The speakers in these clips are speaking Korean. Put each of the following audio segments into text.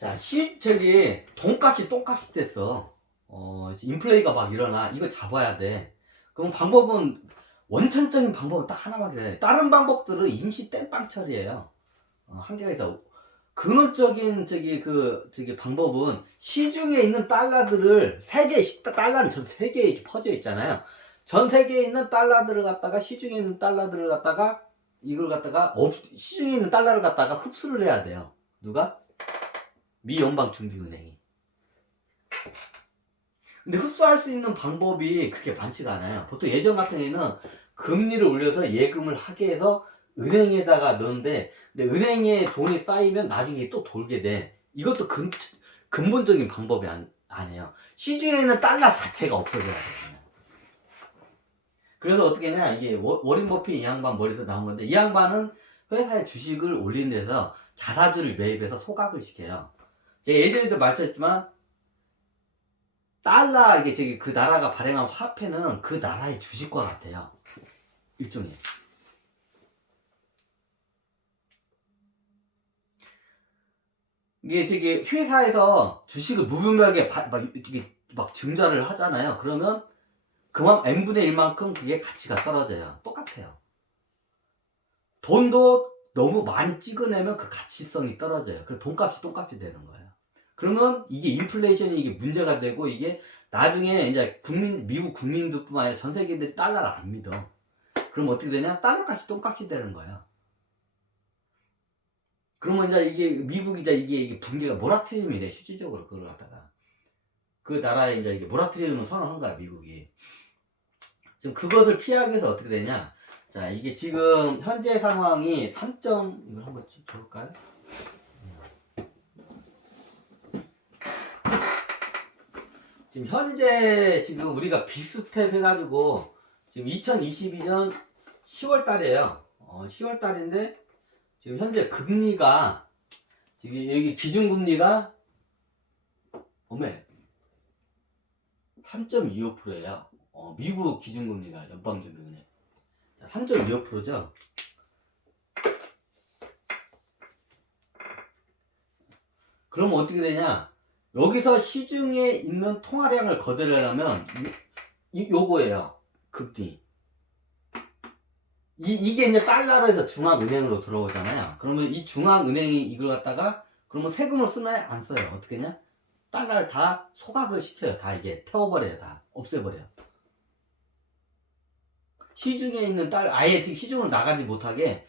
자, 저기, 돈값이 똥값이 됐어. 인플레이가 막 일어나. 이거 잡아야 돼. 그럼 방법은, 원천적인 방법은 딱 하나만 돼. 다른 방법들은 임시 땜빵 처리예요. 한계가 있어. 근원적인 저기 방법은 시중에 있는 달러들을 달러는 전 세계에 이렇게 퍼져 있잖아요. 전 세계에 있는 달러들을 갖다가 시중에 있는 달러들을 갖다가 이걸 갖다가 시중에 있는 달러를 갖다가 흡수를 해야 돼요. 누가? 미 연방준비은행이. 근데 흡수할 수 있는 방법이 그렇게 많지가 않아요. 보통 예전 같은 경우에는 금리를 올려서 예금을 하게 해서 은행에다가 넣는데, 근데 은행에 돈이 쌓이면 나중에 또 돌게 돼. 이것도 근본적인 방법이 아니에요. 시중에 있는 달러 자체가 없어져야 돼요. 그래서 어떻게 했냐, 이게 워린 버핏 이 양반 머리에서 나온 건데, 이 양반은 회사의 주식을 올리는 데서 자사주를 매입해서 소각을 시켜요. 제가 예전에도 말씀했지만, 달러, 이게 저기 그 나라가 발행한 화폐는 그 나라의 주식과 같아요. 일종의. 이게 저기 회사에서 주식을 무분별하게 막 증자를 하잖아요. 그러면 n분의 1만큼 그게 가치가 떨어져요. 똑같아요. 돈도 너무 많이 찍어내면 그 가치성이 떨어져요. 그래서 돈값이 똥값이 되는 거예요. 그러면 이게 인플레이션이 이게 문제가 되고, 이게 나중에 이제 미국 국민들뿐만 아니라 전 세계인들이 달러를 안 믿어. 그럼 어떻게 되냐? 달러값이 똥값이 되는 거예요. 그러면 이제 이게 미국이 이게 붕괴가 모라토리움이 돼, 실질적으로 그걸 갖다가. 그 나라에 이제 이게 모라토리움을 선언한 거야, 미국이. 지금 그것을 피하기 위해서 어떻게 되냐? 자, 이게 지금 현재 상황이 이걸 한번 좀 줘볼까요? 지금 현재 지금 우리가 비스텝 해가지고 지금 2022년 10월 달이에요. 10월 달인데 지금 현재 금리가 지금 여기 기준금리가 3.25%예요. 미국 기준금리가 연방준비은행 3.25%죠. 그러면 어떻게 되냐? 여기서 시중에 있는 통화량을 거둬내려면 요거예요. 금리. 이게 이제 달러로 해서 중앙은행으로 들어오잖아요. 그러면 이 중앙은행이 이걸 갖다가 그러면 세금을 쓰나요? 안 써요. 어떻게 냐? 달러를 다 소각을 시켜요. 다 이게 태워버려요. 다 없애버려요. 시중에 있는 아예 시중으로 나가지 못하게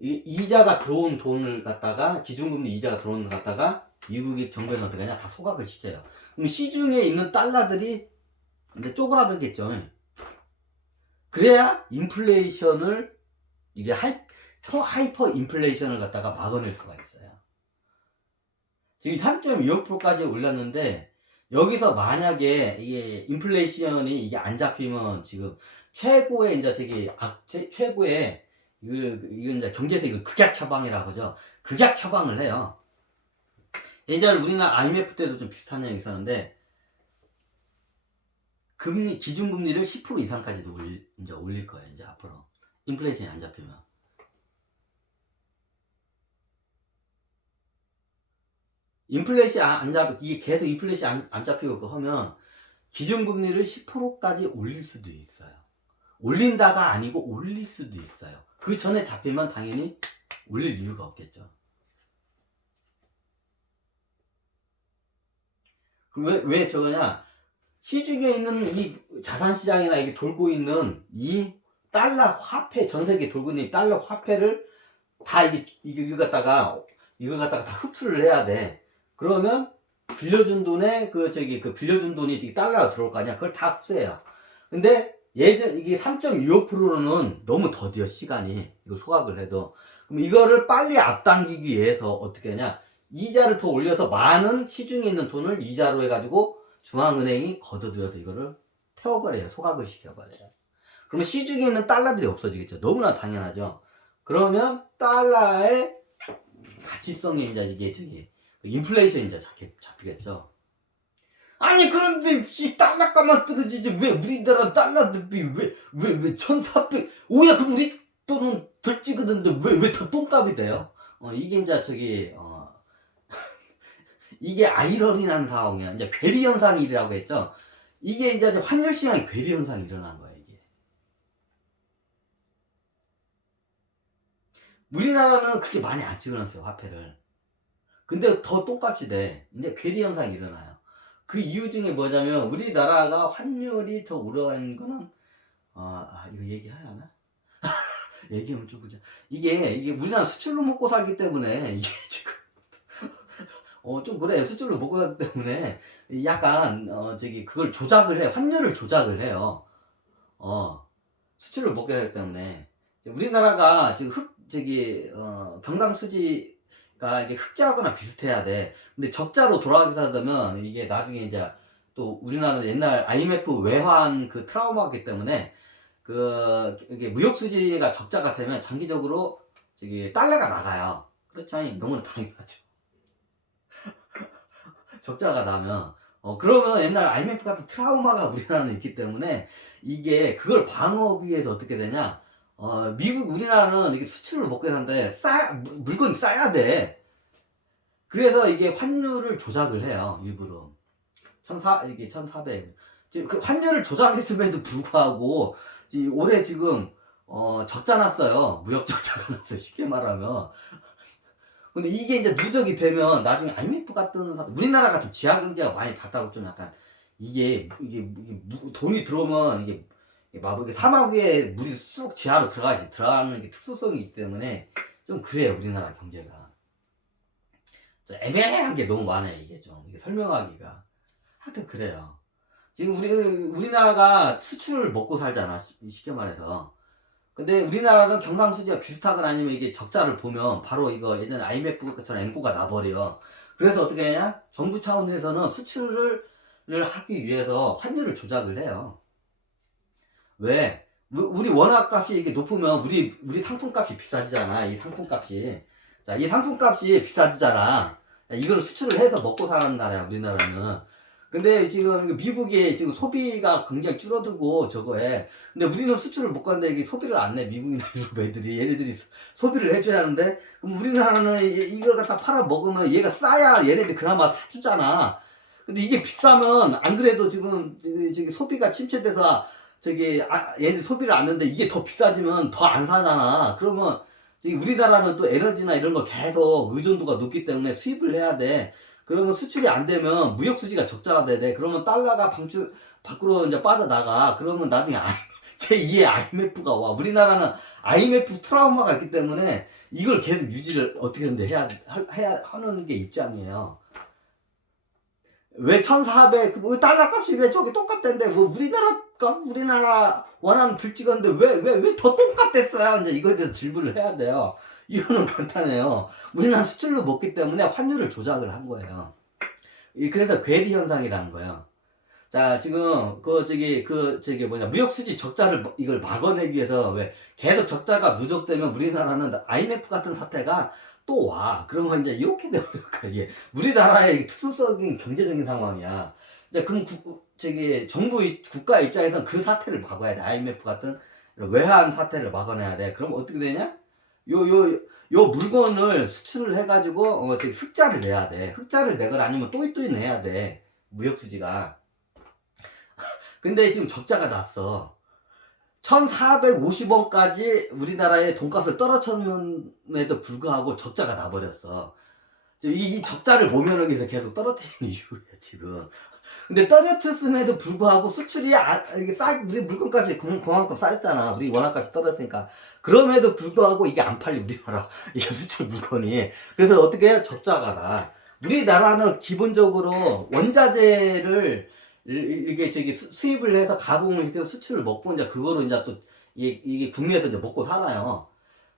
이자가 들어온 돈을 갖다가 기준금리 이자가 들어온 걸 갖다가 미국의 정부에서 어떻게 하냐? 다 소각을 시켜요. 그럼 시중에 있는 달러들이 이제 쪼그라들겠죠. 그래야 인플레이션을 이게 초하이퍼 인플레이션을 갖다가 막아낼 수가 있어요. 지금 3.25%까지 올랐는데 여기서 만약에 이게 인플레이션이 이게 안 잡히면 지금 최고의 이제 최고의 이건 이제 경제에서 이걸 극약 처방이라고 하죠. 극약 처방을 해요. 예전에 우리나라 IMF 때도 좀 비슷한 내용이 있었는데 기준금리를 10% 이상까지도 이제 올릴 거예요. 이제 앞으로 인플레이션이 안 잡히면. 이게 계속 인플레이션 안 잡히고 하면 기준금리를 10%까지 올릴 수도 있어요. 올린다가 아니고 올릴 수도 있어요. 그 전에 잡히면 당연히 올릴 이유가 없겠죠. 그럼 왜 저거냐? 시중에 있는 이 자산시장이나 이게 돌고 있는 이 달러 화폐, 전 세계에 돌고 있는 이 달러 화폐를 다 이걸 갖다가 다 흡수를 해야 돼. 그러면 빌려준 돈에 빌려준 돈이 달러가 들어올 거 아니야? 그걸 다 흡수해요. 근데 이게 3.25%는 너무 더뎌, 시간이. 이거 소각을 해도. 그럼 이거를 빨리 앞당기기 위해서 어떻게 하냐? 이자를 더 올려서 많은 시중에 있는 돈을 이자로 해가지고 중앙은행이 걷어들여서 이거를 태워버려요. 소각을 시켜버려요. 그러면 시중에 있는 달러들이 없어지겠죠. 너무나 당연하죠. 그러면 달러의 가치성이 이제 이게 인플레이션이 이제 잡히겠죠. 아니 그런데 달러값만 떨어지지 왜 우리나라 달러 대비 왜 1400 오히려 그럼 우리 돈은 덜 찍었는데 왜 더 똥값이 돼요? 이게 이제 이게 아이러니한 상황이야. 이제 괴리 현상이라고 했죠. 이게 이제 환율 시장에 괴리 현상이 일어난 거야, 이게. 우리나라는 그렇게 많이 안 찍어놨어요, 화폐를. 근데 더 똥값이 돼. 이제 괴리 현상이 일어나요. 그 이유 중에 뭐냐면, 우리나라가 환율이 더 올라가는 거는, 이거 얘기해야 하나? 얘기하면 좀 그죠. 이게 우리나라 수출로 먹고 살기 때문에, 이게 지금, 좀 그래. 수출로 먹고 살기 때문에, 약간, 그걸 조작을 해. 환율을 조작을 해요. 수출을 먹게 하기 때문에. 우리나라가 지금 경상수지가 이게 흑자하거나 비슷해야 돼. 근데 적자로 돌아가게 하려면 이게 나중에 이제 또 우리나라 옛날 IMF 외환 그 트라우마기 때문에 이게 무역수지가 적자가 되면 장기적으로 달러가 나가요. 그렇죠. 너무나 당연하죠. 적자가 나면. 그러면 옛날 IMF 같은 트라우마가 우리나라는 있기 때문에 이게 그걸 방어하기 위해서 어떻게 되냐. 우리나라는 이게 수출을 먹게 하는데 물건이 싸야 돼. 그래서 이게 환율을 조작을 해요, 일부러. 이게 1,400. 지금 그 환율을 조작했음에도 불구하고, 올해 지금, 적자 났어요. 무역 적자가 났어요, 쉽게 말하면. 근데 이게 이제 누적이 되면 나중에 IMF 같은 우리나라가 좀 지하 경제가 많이 봤다고 좀 약간 이게 돈이 들어오면 이게 막 이게 사막 위에 물이 쑥 지하로 들어가는 게 특수성이 있기 때문에 좀 그래요, 우리나라 경제가. 좀 애매한 게 너무 많아요, 이게 좀 이게 설명하기가. 하여튼 그래요. 지금 우리나라가 수출을 먹고 살잖아, 쉽게 말해서. 근데 우리나라는 경상수지가 비슷하거나 아니면 이게 적자를 보면 바로 이거 예전에 IMF처럼 앵꼬가 나버려. 그래서 어떻게 하냐? 정부 차원에서는 수출을 하기 위해서 환율을 조작을 해요. 왜? 우리 원화값이 이게 높으면 우리 상품값이 비싸지잖아. 이 상품값이. 자, 이 상품값이 비싸지잖아. 이걸 수출을 해서 먹고 사는 나라야, 우리나라는. 근데 지금 미국이 지금 소비가 굉장히 줄어들고 저거에. 근데 우리는 수출을 못 가는데 이게 소비를 안 내. 미국이나 유럽 애들이. 얘네들이 소비를 해줘야 하는데. 그럼 우리나라는 이걸 갖다 팔아 먹으면 얘가 싸야 얘네들 그나마 사주잖아. 근데 이게 비싸면 안 그래도 지금 소비가 침체돼서 얘들 소비를 안 하는데 이게 더 비싸지면 더 안 사잖아. 그러면 우리나라는 또 에너지나 이런 거 계속 의존도가 높기 때문에 수입을 해야 돼. 그러면 수출이 안 되면 무역 수지가 적자가 돼. 그러면 달러가 밖으로 이제 빠져나가. 그러면 나중에 제2의 IMF가 와. 우리나라는 IMF 트라우마가 있기 때문에 이걸 계속 유지를 어떻게든 해야 하는 게 입장이에요. 왜 1,400, 달러 값이 왜 저기 똑같던데, 우리나라 원하는 불 찍었는데 왜 더 똑같댔어요? 이제 이거에 대해서 질문을 해야 돼요. 이거는 간단해요. 우리나라 수출로 먹기 때문에 환율을 조작을 한 거예요. 그래서 괴리 현상이라는 거예요. 자, 지금, 무역수지 적자를, 이걸 막아내기 위해서, 왜, 계속 적자가 누적되면 우리나라는 IMF 같은 사태가 또 와. 그러면 이제 이렇게 되어버릴까, 이게. 우리나라의 특수적인 경제적인 상황이야. 이제, 그럼 국가 입장에서는 그 사태를 막아야 돼. IMF 같은 외환 사태를 막아내야 돼. 그럼 어떻게 되냐? 요 물건을 수출을 해가지고, 흑자를 내야 돼. 흑자를 내거나 아니면 또이 내야 돼. 무역수지가. 근데 지금 적자가 났어. 1,450원까지 우리나라의 돈값을 떨어졌는데도 불구하고 적자가 나버렸어. 이 적자를 모면하기 위해서 계속 떨어뜨리는 이유야, 지금. 근데 떨어졌음에도 불구하고 수출이 이게 우리 물건값이 그만큼 싸졌잖아. 우리 원화값이 떨어졌으니까. 그럼에도 불구하고 이게 안 팔려, 우리나라. 이게 수출 물건이. 그래서 어떻게 해요? 적자가 나. 우리나라는 기본적으로 원자재를 이게 수입을 해서 가공을 해서 수출을 먹고 이제 그거로 이제 또 이게 국내에서 이제 먹고 살아요.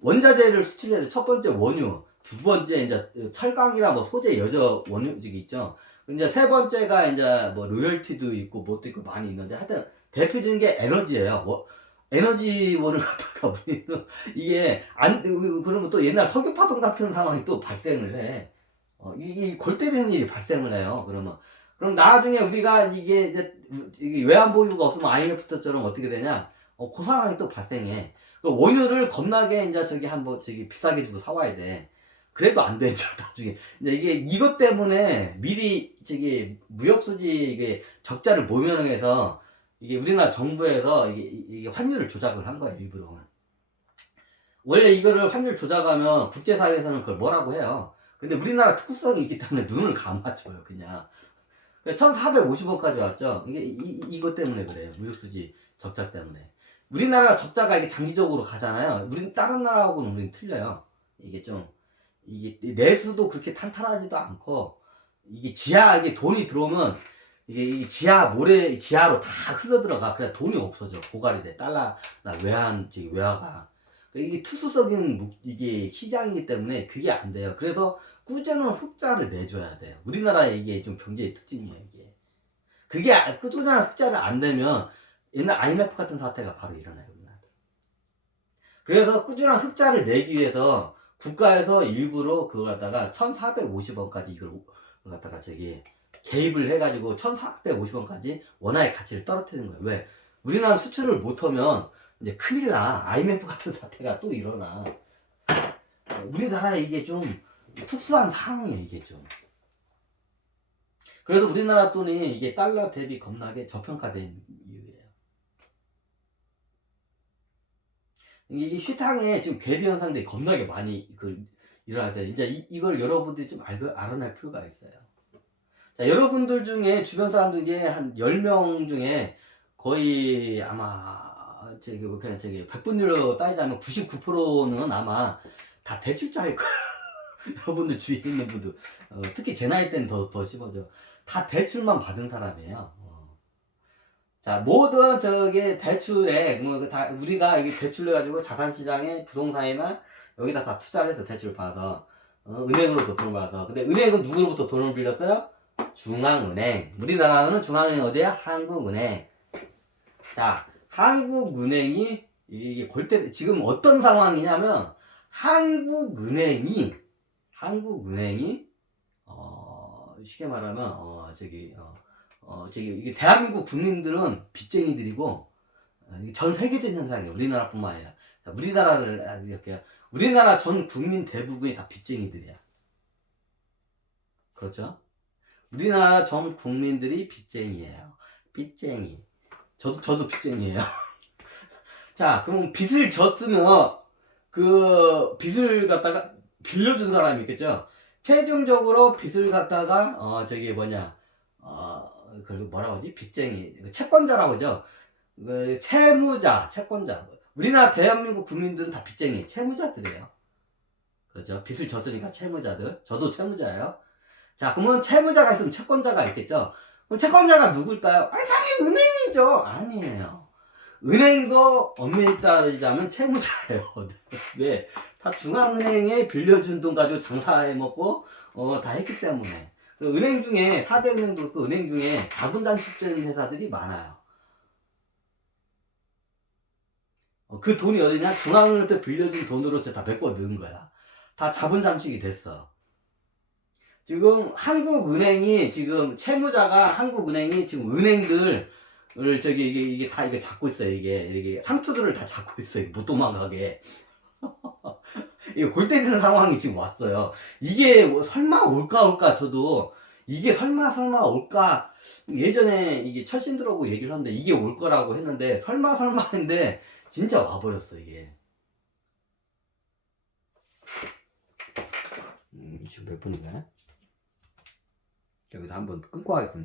원자재를 수출해야 돼. 첫 번째 원유, 두 번째 이제 철강이나 뭐 소재 여저 원유 저기 있죠. 이제 세 번째가 이제 뭐 로열티도 있고 뭣도 있고 많이 있는데 하여튼 대표적인 게 에너지예요. 에너지원을 갖다가 우리는 이게 그러면 또 옛날 석유 파동 같은 상황이 또 발생을 해. 이게 골 때리는 일이 발생을 해요. 그럼 나중에 우리가 이게 외환 보유가 없으면 IMF 때처럼 어떻게 되냐? 그 상황이 또 발생해. 원유를 겁나게 이제 비싸게 주고 사와야 돼. 그래도 안 되죠, 나중에. 이제 이게 이것 때문에 미리 저기 무역 수지 이게 적자를 모면해서 이게 우리나라 정부에서 이게 환율을 조작을 한 거예요, 일부러. 원래 이거를 환율 조작하면 국제사회에서는 그걸 뭐라고 해요. 근데 우리나라 특수성이 있기 때문에 눈을 감아줘요, 그냥. 1450원까지 왔죠. 이게 이것 때문에 그래요. 무역수지 적자 때문에. 우리나라 적자가 이게 장기적으로 가잖아요. 우린 다른 나라하고는 우린 틀려요. 이게 좀 이게 내수도 그렇게 탄탄하지도 않고 이게 이게 돈이 들어오면 이게 지하 모래 지하로 다 흘러 들어가. 그래 돈이 없어져. 고갈이 돼. 달러나 외화가. 이게 투수적인 이게 시장이기 때문에 그게 안 돼요. 그래서 꾸준한 흑자를 내줘야 돼요. 우리나라의 이게 좀 경제의 특징이에요, 이게. 그게 꾸준한 흑자를 안 내면 옛날 IMF 같은 사태가 바로 일어나요, 우리나라. 그래서 꾸준한 흑자를 내기 위해서 국가에서 일부러 그걸 갖다가 1450원까지 이걸 갖다가 개입을 해가지고 1450원까지 원화의 가치를 떨어뜨리는 거예요. 왜? 우리나라 수출을 못하면 이제 큰일 나. IMF 같은 사태가 또 일어나. 우리나라에 이게 좀 특수한 상황이에요, 이게 좀. 그래서 우리나라 돈이 이게 달러 대비 겁나게 저평가된 이유예요. 이게 시장에 지금 괴리 현상들이 겁나게 많이 일어나서 이제 이걸 여러분들이 좀 알아낼 필요가 있어요. 자, 여러분들 중에 주변 사람들 중에 한 10명 중에 거의 아마 그냥 100분율로 따지자면 99%는 아마 다 대출자일 거예요. 여러분들 주위에 있는 분들 특히 제 나이 때는 더 심하죠. 다 대출만 받은 사람이에요. 자, 모든 대출에 다 우리가 이게 대출을 가지고 자산시장에 부동산이나 여기다 다 투자를 해서 대출을 받아서 은행으로부터 돈을 받아서. 근데 은행은 누구로부터 돈을 빌렸어요? 중앙은행. 우리나라는 중앙은행 어디야? 한국은행. 자, 한국은행이 이게 골때 지금 어떤 상황이냐면 한국은행이 쉽게 말하면 이게 대한민국 국민들은 빚쟁이들이고 전 세계적인 현상이에요. 우리나라뿐만 아니라 우리나라 전 국민 대부분이 다 빚쟁이들이야. 그렇죠? 우리나라 전 국민들이 빚쟁이에요. 빚쟁이. 저도 빚쟁이에요. 자, 그럼 빚을 졌으면 그 빚을 갖다가 빌려준 사람이 있겠죠. 최종적으로 빚을 갖다가 그걸 뭐라고 하지? 빚쟁이, 채권자라고 하죠. 채권자. 우리나라 대한민국 국민들은 다 빚쟁이, 채무자들이에요. 그렇죠? 빚을 졌으니까 채무자들. 저도 채무자예요. 자, 그러면 채무자가 있으면 채권자가 있겠죠. 그럼 채권자가 누굴까요? 당연히 은행이죠. 아니에요. 은행도 엄밀히 따지자면 채무자예요. 왜? 다 중앙은행에 빌려준 돈 가지고 장사해먹고 다 했기 때문에. 은행 중에 4대 은행도 그렇고 은행 중에 자본단식적인 회사들이 많아요. 그 돈이 어디냐? 중앙은행한테 빌려준 돈으로 다 메꿔 넣은 거야. 다 자본잠식이 됐어. 지금 한국은행이 지금 채무자가 한국은행이 지금 은행들 이게 다 이게 잡고 있어요. 이게 상투들을 다 잡고 있어요. 못 도망가게. 이거 골 때리는 상황이 지금 왔어요. 이게 설마 올까 저도 이게 설마 올까 예전에 이게 철신들하고 얘기를 하는데 이게 올 거라고 했는데 설마 했는데 진짜 와버렸어 이게. 지금 몇 분인가요? 여기서 한번 끊고 하겠습니다.